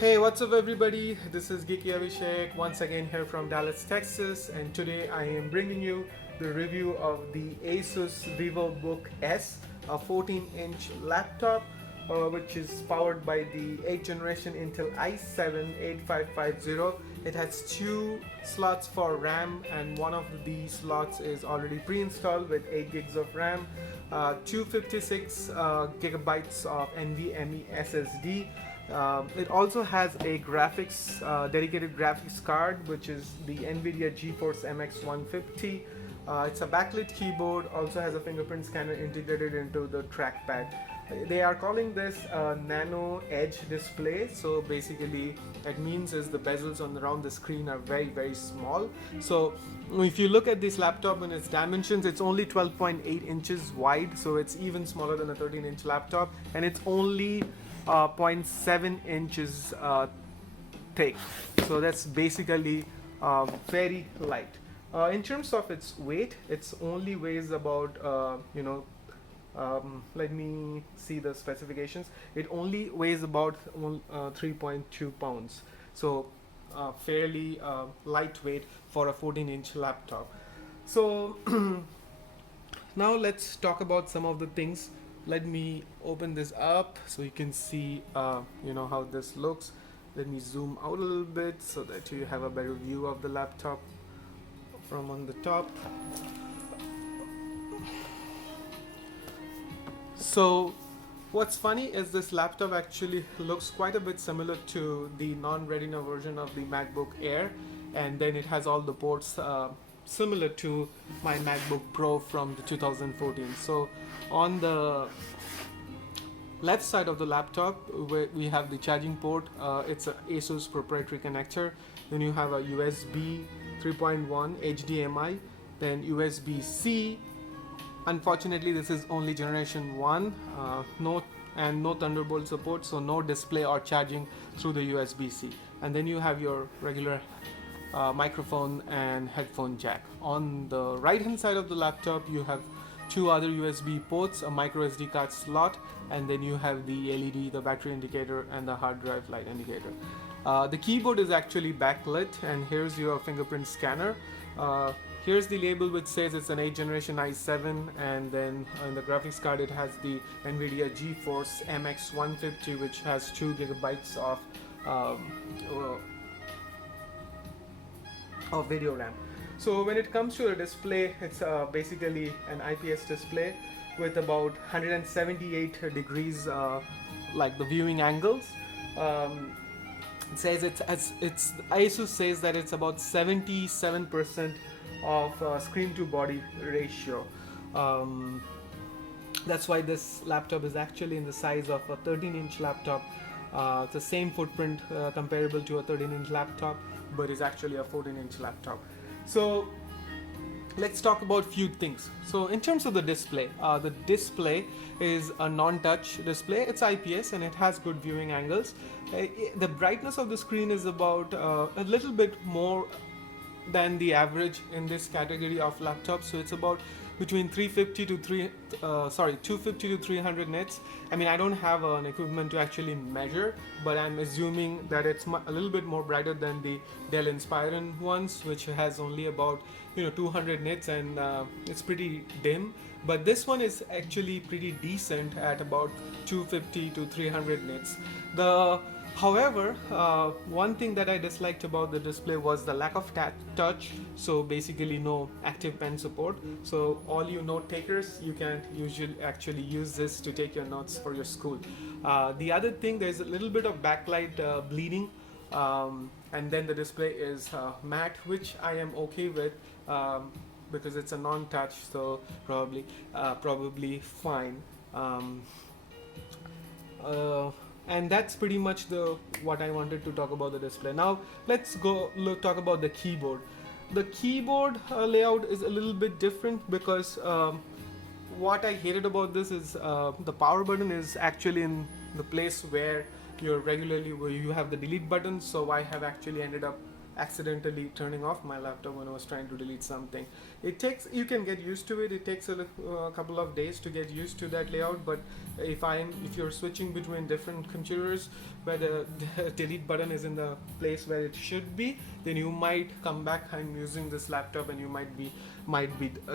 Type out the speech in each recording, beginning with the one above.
Hey, what's up, everybody? This is Geeky Abhishek once again here from Dallas, Texas, and today I am bringing you the review of the Asus Vivobook S, a 14-inch laptop which is powered by the 8th generation Intel i7 8550. It has two slots for RAM, and one of these slots is already pre-installed with 8 gigs of RAM, 256 gigabytes of NVMe SSD. It also has a dedicated graphics card, which is the NVIDIA GeForce MX 150. It's a backlit keyboard, also has a fingerprint scanner integrated into the trackpad. They are calling this a nano edge display. So basically, it means is the bezels around the screen are very small. So if you look at this laptop in its dimensions, it's only 12.8 inches wide, so it's even smaller than a 13-inch laptop, and it's only 0.7 inches thick. So that's basically very light. In terms of its weight, it only weighs about let me see the specifications. It only weighs about 3.2 pounds. So fairly lightweight for a 14-inch laptop. So now let's talk about some of the things. Let me open this up so you can see how this looks. Let me zoom out a little bit so that you have a better view of the laptop from on the top. So what's funny is this laptop actually looks quite a bit similar to the non-retina version of the MacBook Air, and then it has all the ports similar to my MacBook Pro from the 2014. So on the left side of the laptop, we have the charging port. It's a Asus proprietary connector. Then you have a USB 3.1 HDMI, then USB-C. Unfortunately, this is only generation 1, no Thunderbolt support, so no display or charging through the USB-C. And then you have your regular microphone and headphone jack. On the right hand side of the laptop, you have two other USB ports, a micro SD card slot, and then you have the LED, the battery indicator, and the hard drive light indicator. The keyboard is actually backlit, and here's your fingerprint scanner. Here's the label which says it's an 8th generation i7, and then on the graphics card it has the NVIDIA GeForce MX 150, which has 2 gigabytes of video RAM. So when it comes to the display, it's basically an IPS display with about 178 degrees like the viewing angles. It says it's Asus says that it's about 77% of screen to body ratio. That's why this laptop is actually in the size of a 13-inch laptop. It's the same footprint comparable to a 13-inch laptop, but it's actually a 14-inch laptop. So let's talk about few things. So in terms of the display is a non-touch display. It's IPS and it has good viewing angles. The brightness of the screen is about a little bit more than the average in this category of laptops. So it's about between 250 to 300 nits. I mean, I don't have an equipment to actually measure, but I'm assuming that it's a little bit more brighter than the Dell Inspiron ones, which has only about 200 nits, and it's pretty dim. But this one is actually pretty decent at about 250 to 300 nits. However, one thing that I disliked about the display was the lack of touch. So basically no active pen support. So all you note takers, you can't usually actually use this to take your notes for your school. The other thing, there's a little bit of backlight bleeding, and then the display is matte, which I am okay with because it's a non-touch, so probably fine. And that's pretty much what I wanted to talk about the display. Now let's talk about the keyboard. The keyboard layout is a little bit different because what I hated about this is the power button is actually in the place where you have the delete button. So I have actually ended up accidentally turning off my laptop when I was trying to delete something. You can get used to it. It takes a couple of days to get used to that layout, but if you're switching between different computers where the delete button is in the place where it should be, then you might come back and using this laptop and you might be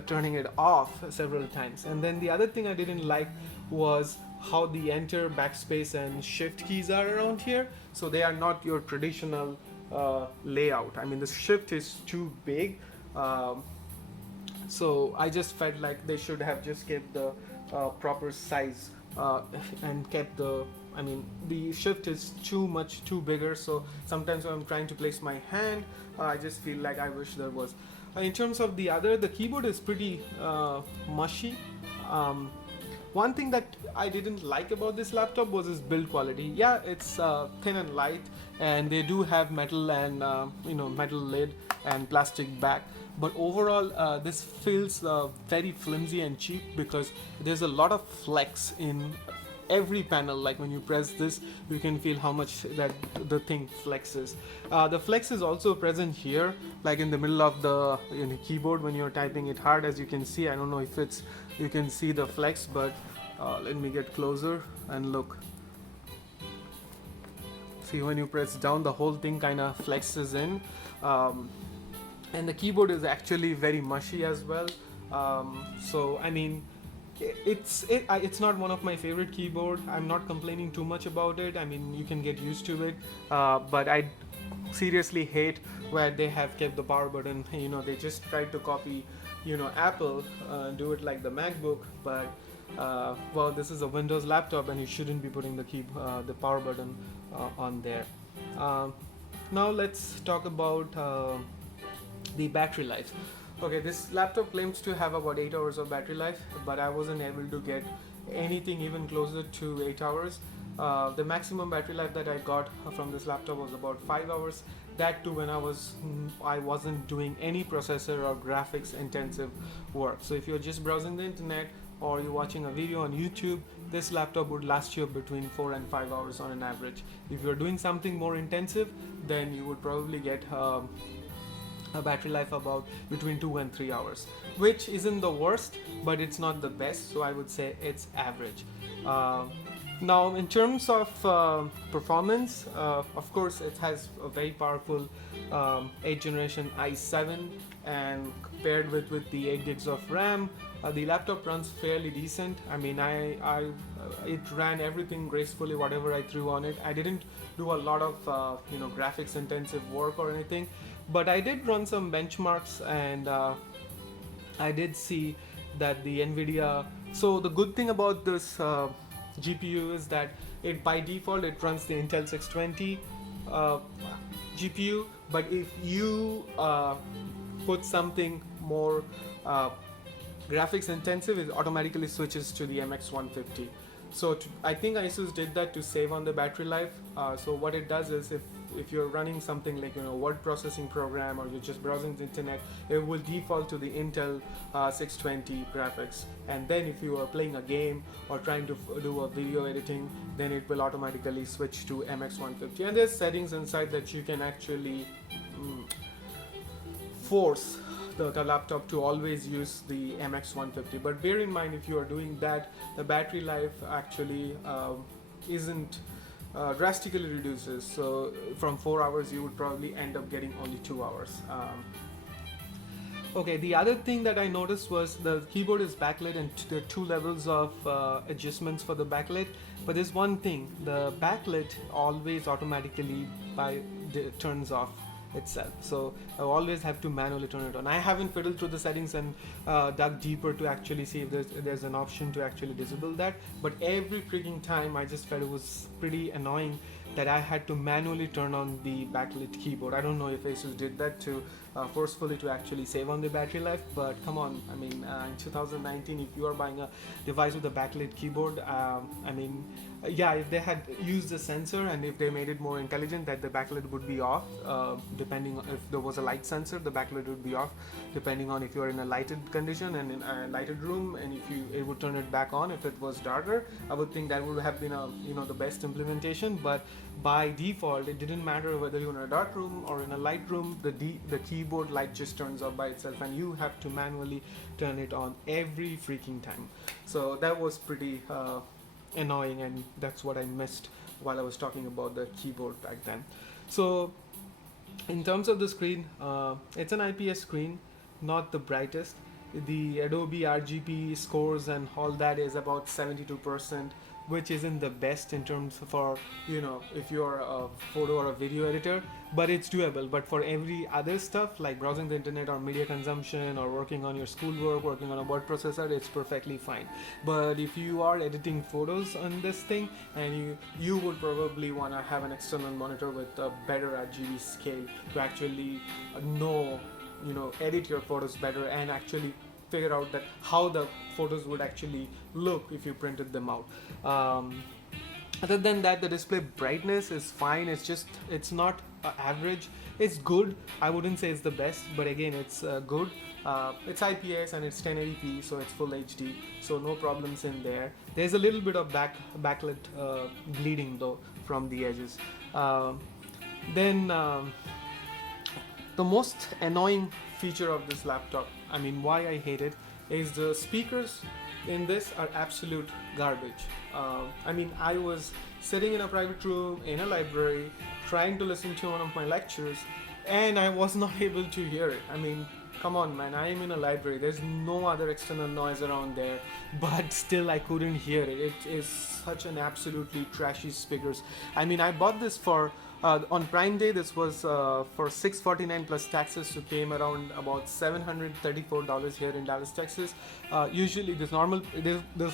turning it off several times. And then the other thing I didn't like was how the enter, backspace and shift keys are around here. So they are not your traditional layout. I mean, the shift is too big. So I just felt like they should have just kept the proper size and kept the shift is too bigger. So sometimes when I'm trying to place my hand, I just feel like I wish there was. In terms of the keyboard is pretty mushy. One thing that I didn't like about this laptop was its build quality. Yeah, it's thin and light, and they do have metal and metal lid and plastic back. But overall, this feels very flimsy and cheap because there's a lot of flex in every panel. Like when you press this, you can feel how much that the thing flexes. The flex is also present here, like in the middle of the keyboard when you're typing it hard. As you can see, I don't know if you can see the flex, but let me get closer and look. See, when you press down, the whole thing kind of flexes in. And the keyboard is actually very mushy as well. So I mean, it's not one of my favorite keyboard. I'm not complaining too much about it. I mean, you can get used to it, but I seriously hate where they have kept the power button. They just tried to copy Apple, do it like the MacBook, but well, this is a Windows laptop and you shouldn't be putting the power button on there. Now let's talk about the battery life. Okay, this laptop claims to have about 8 hours of battery life, but I wasn't able to get anything even closer to 8 hours. The maximum battery life that I got from this laptop was about 5 hours. That too when I wasn't doing any processor or graphics intensive work. So if you're just browsing the internet or you're watching a video on YouTube, this laptop would last you between 4 and 5 hours on an average. If you're doing something more intensive, then you would probably get a battery life about between 2 and 3 hours, which isn't the worst, but it's not the best, so I would say it's average. Now in terms of performance, of course it has a very powerful 8th generation i7, and paired with the 8 gigs of RAM, the laptop runs fairly decent. I mean, it ran everything gracefully, whatever I threw on it. I didn't do a lot of graphics intensive work or anything, but I did run some benchmarks, and I did see that the NVIDIA. So the good thing about this GPU is that it by default it runs the Intel 620 GPU, but if you put something more graphics intensive, it automatically switches to the MX 150. So I think Asus did that to save on the battery life. So what it does is if you're running something like word processing program, or you're just browsing the internet, it will default to the Intel 620 graphics. And then if you are playing a game or trying to do a video editing, then it will automatically switch to MX 150. And there's settings inside that you can actually force the laptop to always use the MX 150. But bear in mind, if you are doing that, the battery life actually isn't drastically reduces. So from 4 hours you would probably end up getting only 2 hours. Okay, the other thing that I noticed was the keyboard is backlit, and there are 2 levels of adjustments for the backlit. But there's one thing: the backlit always automatically turns off itself. So I always have to manually turn it on. I haven't fiddled through the settings and dug deeper to actually see if there's an option to actually disable that. But every freaking time I just felt it was pretty annoying that I had to manually turn on the backlit keyboard. I don't know if Asus did that to forcefully to actually save on the battery life. But come on, I mean, in 2019, if you are buying a device with a backlit keyboard, I mean, yeah, if they had used the sensor and if they made it more intelligent, that the backlit would be off, depending on if there was a light sensor, the backlit would be off, depending on if you're in a lighted condition and in a lighted room, and if you it would turn it back on if it was darker. I would think that would have been a the best implementation. But by default, it didn't matter whether you're in a dark room or in a light room, the keyboard light just turns off by itself, and you have to manually turn it on every freaking time. So that was pretty annoying, and that's what I missed while I was talking about the keyboard back then. So in terms of the screen, it's an IPS screen, not the brightest. The Adobe RGB scores and all that is about 72%, which isn't the best in terms for if you're a photo or a video editor, but it's doable. But for every other stuff like browsing the internet or media consumption or working on your schoolwork, working on a word processor, it's perfectly fine. But if you are editing photos on this thing, and you would probably want to have an external monitor with a better RGB scale to actually edit your photos better and actually figure out that how the photos would actually look if you printed them out. Other than that, the display brightness is fine. It's not average. It's good. I wouldn't say it's the best, but again, it's good. It's IPS and it's 1080p, so it's full HD, so no problems in there. There's a little bit of backlit bleeding though from the edges. Then the most annoying feature of this laptop, I mean why I hate it, is the speakers in this are absolute garbage. I mean, I was sitting in a private room in a library trying to listen to one of my lectures, and I was not able to hear it. I mean, come on man, I am in a library, there's no other external noise around there, but still I couldn't hear it. It is such an absolutely trashy speakers. I mean, I bought this for on Prime Day. This was for $649 plus taxes, so came around about $734 here in Dallas, Texas. Usually this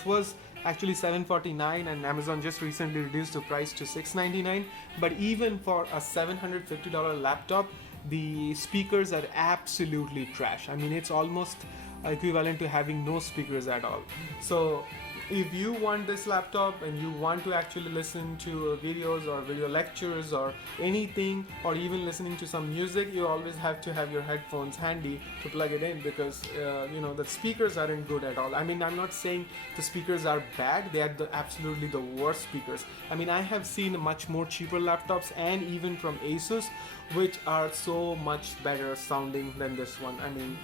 was actually $749, and Amazon just recently reduced the price to $699. But even for a $750 laptop, the speakers are absolutely trash. I mean, it's almost equivalent to having no speakers at all. So if you want this laptop and you want to actually listen to videos or video lectures or anything, or even listening to some music, you always have to have your headphones handy to plug it in, because the speakers aren't good at all. I mean, I'm not saying the speakers are bad, they are absolutely the worst speakers. I mean, I have seen much more cheaper laptops, and even from Asus, which are so much better sounding than this one. I mean,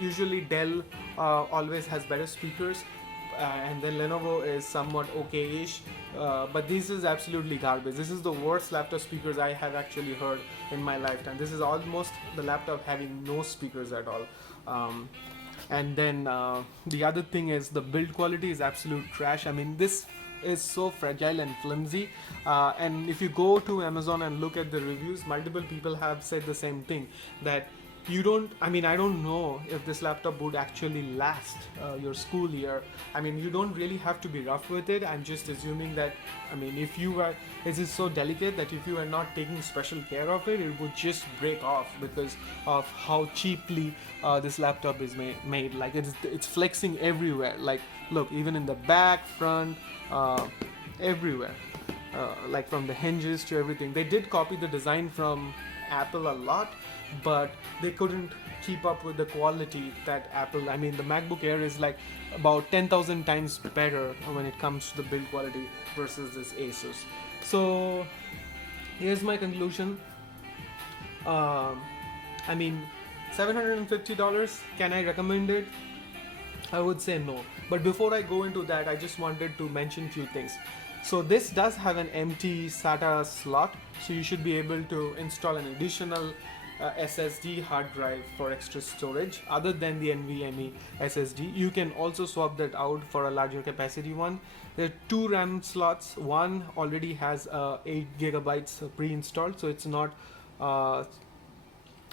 usually Dell always has better speakers, and then Lenovo is somewhat okay-ish, but this is absolutely garbage. This is the worst laptop speakers I have actually heard in my lifetime. This is almost the laptop having no speakers at all. And then the other thing is the build quality is absolute trash. I mean, this is so fragile and flimsy, and if you go to Amazon and look at the reviews, multiple people have said the same thing, that I don't know if this laptop would actually last your school year. I mean, you don't really have to be rough with it. I'm just assuming that, I mean, this is so delicate that if you are not taking special care of it, it would just break off because of how cheaply this laptop is made. Like, it's flexing everywhere. Like, look, even in the back, front, everywhere. Like from the hinges to everything. They did copy the design from Apple a lot, but they couldn't keep up with the quality that Apple, I mean, the MacBook Air is like about 10,000 times better when it comes to the build quality versus this Asus. So here's my conclusion. I mean, $750, can I recommend it? I would say no. But before I go into that, I just wanted to mention a few things. So this does have an empty SATA slot, so you should be able to install an additional SSD hard drive for extra storage other than the NVMe SSD. You can also swap that out for a larger capacity one. There are two RAM slots. One already has 8 gigabytes pre-installed, so it's not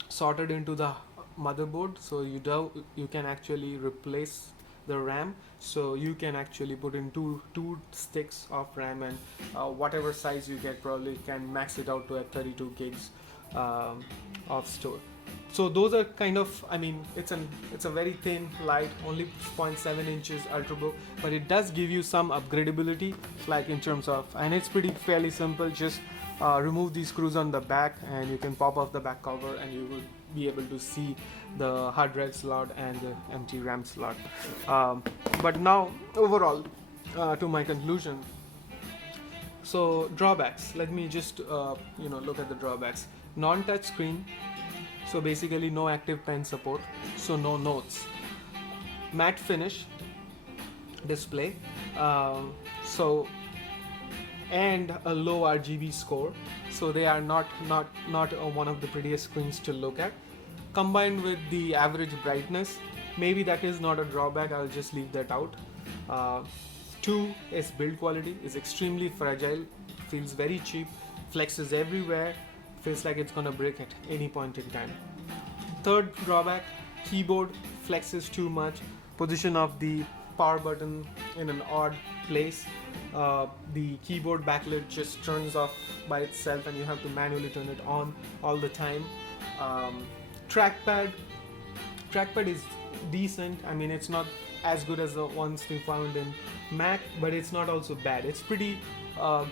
sorted into the motherboard, so you can actually replace the RAM, so you can actually put in two sticks of RAM, and whatever size you get probably can max it out to at 32 gigs of store. So those are kind of, I mean, it's a very thin, light, only 0.7 inches ultrabook, but it does give you some upgradability, like in terms of, and it's pretty fairly simple. Just remove these screws on the back, and you can pop off the back cover, and you will be able to see the hard drive slot and the empty RAM slot. But now, overall, to my conclusion. So drawbacks. Let me just look at the drawbacks. Non-touch screen. So basically no active pen support, so no notes. Matte finish display, so and a low RGB score, so they are not one of the prettiest screens to look at. Combined with the average brightness, maybe that is not a drawback. I'll just leave that out. Two is build quality is extremely fragile, feels very cheap, flexes everywhere, feels like it's gonna break at any point in time. Third drawback, keyboard flexes too much, position of the power button in an odd place. The keyboard backlit just turns off by itself and you have to manually turn it on all the time. Trackpad is decent. I mean, it's not as good as the ones we found in Mac, but it's not also bad. It's pretty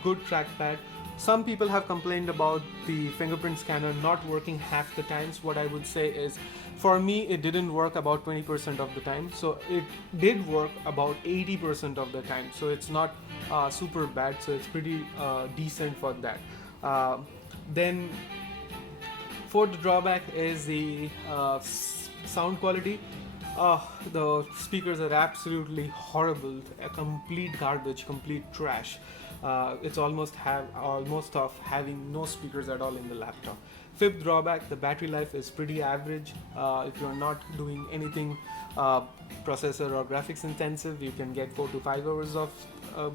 good trackpad. Some people have complained about the fingerprint scanner not working half the times. What I would say is, for me, it didn't work about 20% of the time. So it did work about 80% of the time. So it's not super bad. So it's pretty decent for that. Then fourth drawback is the sound quality. The speakers are absolutely horrible, a complete garbage, complete trash. It's almost of having no speakers at all in the laptop. Fifth drawback, the battery life is pretty average. If you're not doing anything processor or graphics intensive, you can get 4 to 5 hours of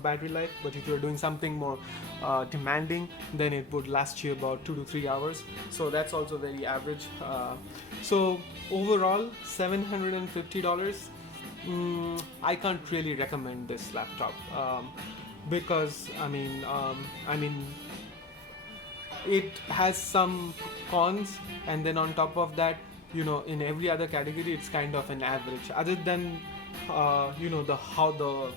battery life, but if you're doing something more demanding, then it would last you about 2 to 3 hours. So that's also very average. So overall, $750. I can't really recommend this laptop because I mean it has some cons, and then on top of that, in every other category it's kind of an average. Other than how the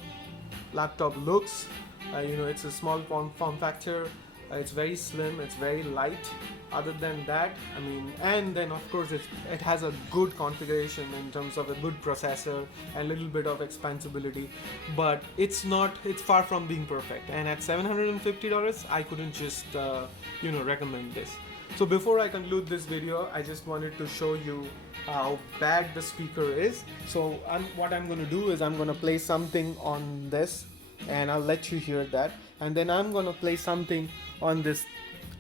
laptop looks, it's a small form factor, it's very slim, it's very light. Other than that, and then of course it has a good configuration in terms of a good processor and a little bit of expansibility, but it's far from being perfect. And at $750, I couldn't just recommend this. So before I conclude this video, I just wanted to show you how bad the speaker is. So what I'm going to do is I'm going to play something on this, and I'll let you hear that, and then I'm going to play something on this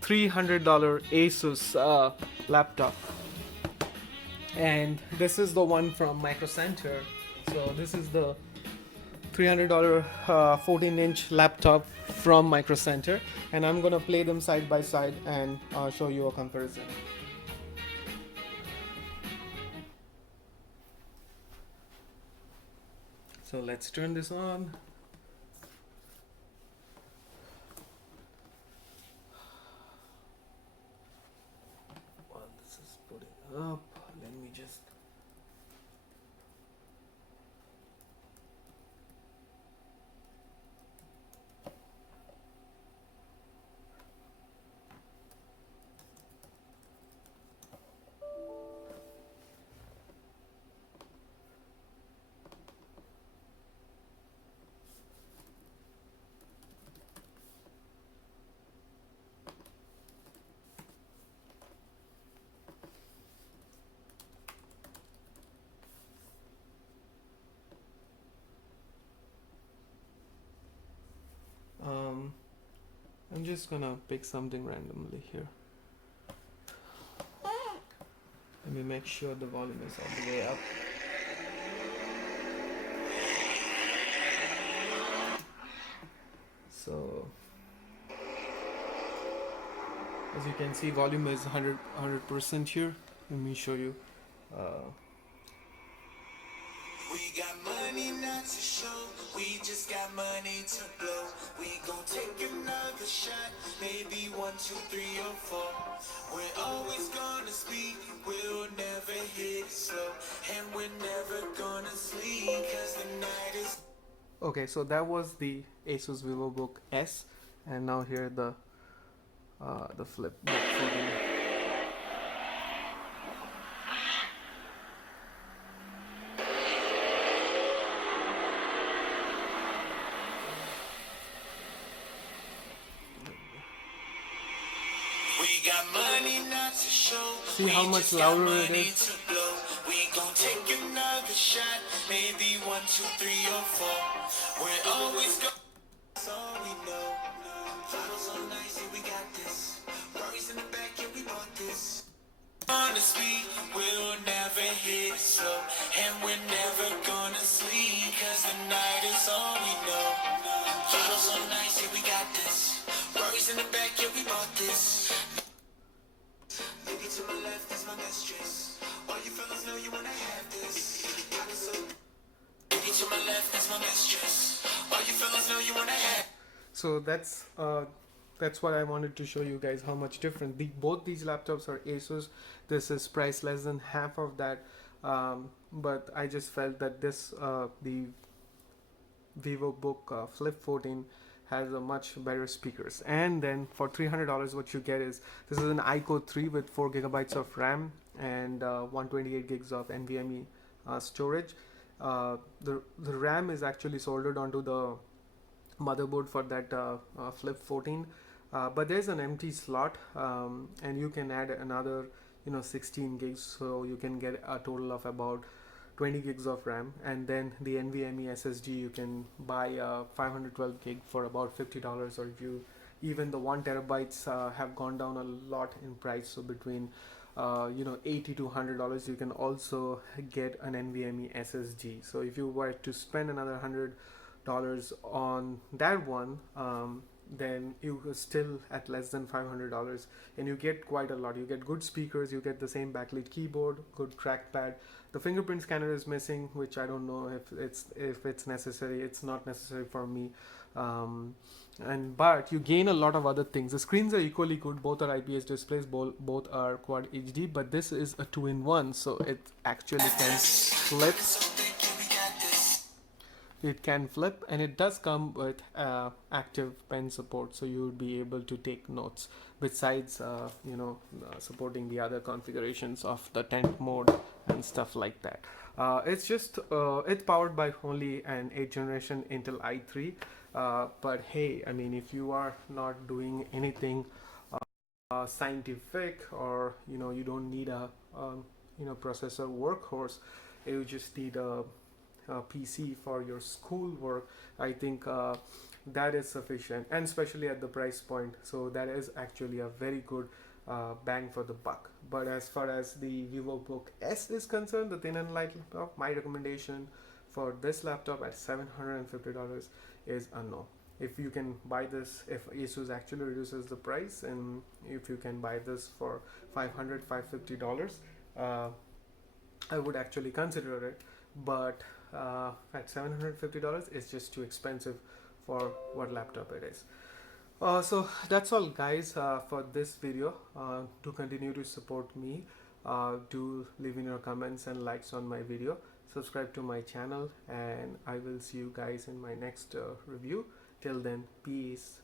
$300 Asus laptop, and this is the one from Micro Center. So this is the $300 14-inch laptop from Micro Center, and I'm gonna play them side by side and show you a comparison. So let's turn this on. While this is putting up, let me just I'm just gonna pick something randomly here. Let me make sure the volume is all the way up. So as you can see, volume is 100% here. Let me show you. We got money not to show, we just got money to blow. We gon' take another shot, maybe 1, 2, 3, or 4. We're always gonna speed, we'll never hit it slow, and we're never gonna sleep, cause the night is. Okay, so that was the Asus Vivobook S, and now here the flip book for the. We got money not to show. See how much louder it is? To blow. We gon' take another shot. Maybe 1, 2, 3, or 4. We're always go. That's all we know. Bottles on ice, yeah, we got this. Worries in the back, yeah, we bought this. On the speed, we'll never hit it slow. And we're never gonna sleep. Cause the night is all we know. Bottles on ice, yeah, we got this. Worries in the back, yeah, we bought this. Maybe to my left is my mistress. All you fellas know you wanna have this. Maybe to my left is my mistress. All you fellas know you wanna have. So that's what I wanted to show you guys, how much different both these laptops are Asus. This is priced less than half of that, but I just felt that this the Vivobook Flip 14 has a much better speakers. And then for $300 what you get is, this is an iQOO 3 with 4 gigabytes of RAM and 128 gigs of NVMe storage. The RAM is actually soldered onto the motherboard for that Flip 14, but there's an empty slot, and you can add another 16 gigs, so you can get a total of about 20 gigs of RAM. And then the NVMe SSD, you can buy 512 gig for about $50, or if you even the 1 terabytes have gone down a lot in price, so between $80 to $100 you can also get an NVMe SSD. So if you were to spend another $100 on that one, then you are still at less than $500, and you get quite a lot. You get good speakers, you get the same backlit keyboard, good trackpad. The fingerprint scanner is missing, which I don't know if it's necessary. It's not necessary for me, but you gain a lot of other things. The screens are equally good. Both are IPS displays. Both are Quad HD, but this is a 2-in-1, so it actually can flip. It can flip, and it does come with active pen support, so you will be able to take notes besides supporting the other configurations of the tent mode and stuff like that. It's powered by only an 8th generation Intel i3, but hey, I mean, if you are not doing anything scientific, or you don't need a processor workhorse, you just need a PC for your school work, I think that is sufficient, and especially at the price point. So that is actually a very good bang for the buck. But as far as the Vivobook S is concerned, the thin and light laptop, my recommendation for this laptop at $750 is a no. If you can buy this, if Asus actually reduces the price, and if you can buy this for $550, I would actually consider it. But at $750, it's just too expensive for what laptop it is. So that's all, guys, for this video. To continue to support me, do leave in your comments and likes on my video, subscribe to my channel, and I will see you guys in my next review. Till then, peace.